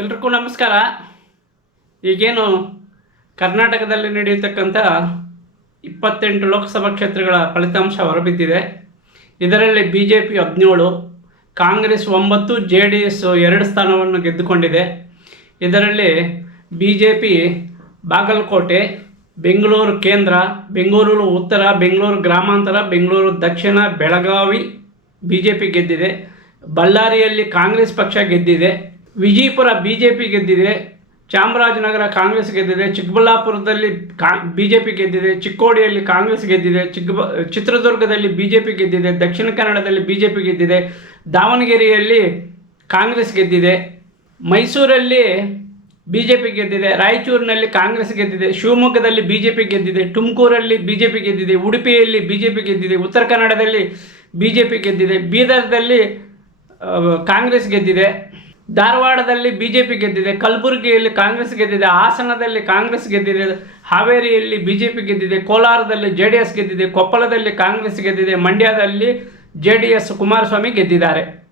ಎಲ್ರಿಗೂ ನಮಸ್ಕಾರ. ಈಗೇನು ಕರ್ನಾಟಕದಲ್ಲಿ ನಡೆಯತಕ್ಕಂಥ ಇಪ್ಪತ್ತೆಂಟು ಲೋಕಸಭಾ ಕ್ಷೇತ್ರಗಳ ಫಲಿತಾಂಶ ಹೊರಬಿದ್ದಿದೆ. ಇದರಲ್ಲಿ ಬಿ ಜೆ ಪಿ ಹದಿನೇಳು, ಕಾಂಗ್ರೆಸ್ ಒಂಬತ್ತು ಜೆ ಡಿ ಎಸ್ ಎರಡು ಸ್ಥಾನವನ್ನು ಗೆದ್ದುಕೊಂಡಿದೆ. ಇದರಲ್ಲಿ B J P Bagalkote, Bengaluru ಕೇಂದ್ರ, ಬೆಂಗಳೂರು ಉತ್ತರ, ಬೆಂಗಳೂರು ಗ್ರಾಮಾಂತರ, ಬೆಂಗಳೂರು ದಕ್ಷಿಣ, ಬೆಳಗಾವಿ ಬಿ ಜೆ ಪಿ ಗೆದ್ದಿದೆ. ಬಳ್ಳಾರಿಯಲ್ಲಿ ಕಾಂಗ್ರೆಸ್ ಪಕ್ಷ ಗೆದ್ದಿದೆ. ವಿಜಯಪುರ ಬಿ ಜೆ ಪಿ ಗೆದ್ದಿದೆ, ಚಾಮರಾಜನಗರ ಕಾಂಗ್ರೆಸ್ ಗೆದ್ದಿದೆ, ಚಿಕ್ಕಬಳ್ಳಾಪುರದಲ್ಲಿ ಕಾ ಬಿ ಜೆ ಪಿ ಗೆದ್ದಿದೆ, ಚಿಕ್ಕೋಡಿಯಲ್ಲಿ ಕಾಂಗ್ರೆಸ್ ಗೆದ್ದಿದೆ, ಚಿಕ್ಕಬ, ಚಿತ್ರದುರ್ಗದಲ್ಲಿ ಬಿ ಜೆ ಪಿ ಗೆದ್ದಿದೆ, ದಕ್ಷಿಣ ಕನ್ನಡದಲ್ಲಿ ಬಿ ಜೆ ಪಿ ಗೆದ್ದಿದೆ, ದಾವಣಗೆರೆಯಲ್ಲಿ ಕಾಂಗ್ರೆಸ್ ಗೆದ್ದಿದೆ, ಮೈಸೂರಲ್ಲಿ ಬಿ ಜೆ ಪಿ ಗೆದ್ದಿದೆ, ರಾಯಚೂರಿನಲ್ಲಿ ಕಾಂಗ್ರೆಸ್ ಗೆದ್ದಿದೆ, ಶಿವಮೊಗ್ಗದಲ್ಲಿ ಬಿ ಜೆ ಪಿ ಗೆದ್ದಿದೆ, ತುಮಕೂರಲ್ಲಿ ಬಿ ಜೆ ಪಿ ಗೆದ್ದಿದೆ, ಉಡುಪಿಯಲ್ಲಿ ಬಿ ಜೆ ಪಿ ಗೆದ್ದಿದೆ, ಉತ್ತರ ಕನ್ನಡದಲ್ಲಿ ಬಿ ಜೆ ಪಿ ಗೆದ್ದಿದೆ, ಬೀದರ್ದಲ್ಲಿ ಕಾಂಗ್ರೆಸ್ ಗೆದ್ದಿದೆ. ಧಾರವಾಡದಲ್ಲಿ ಬಿ ಜೆ ಪಿ ಗೆದ್ದಿದೆ, ಕಲಬುರಗಿಯಲ್ಲಿ ಕಾಂಗ್ರೆಸ್ ಗೆದ್ದಿದೆ, ಹಾಸನದಲ್ಲಿ ಕಾಂಗ್ರೆಸ್ ಗೆದ್ದಿದೆ, ಹಾವೇರಿಯಲ್ಲಿ ಬಿ ಜೆ ಪಿ ಗೆದ್ದಿದೆ, ಕೋಲಾರದಲ್ಲಿ ಜೆ ಡಿ ಎಸ್ ಗೆದ್ದಿದೆ, ಕೊಪ್ಪಳದಲ್ಲಿ ಕಾಂಗ್ರೆಸ್ ಗೆದ್ದಿದೆ, ಮಂಡ್ಯದಲ್ಲಿ ಜೆ ಡಿ ಎಸ್ ಕುಮಾರಸ್ವಾಮಿ ಗೆದ್ದಿದ್ದಾರೆ.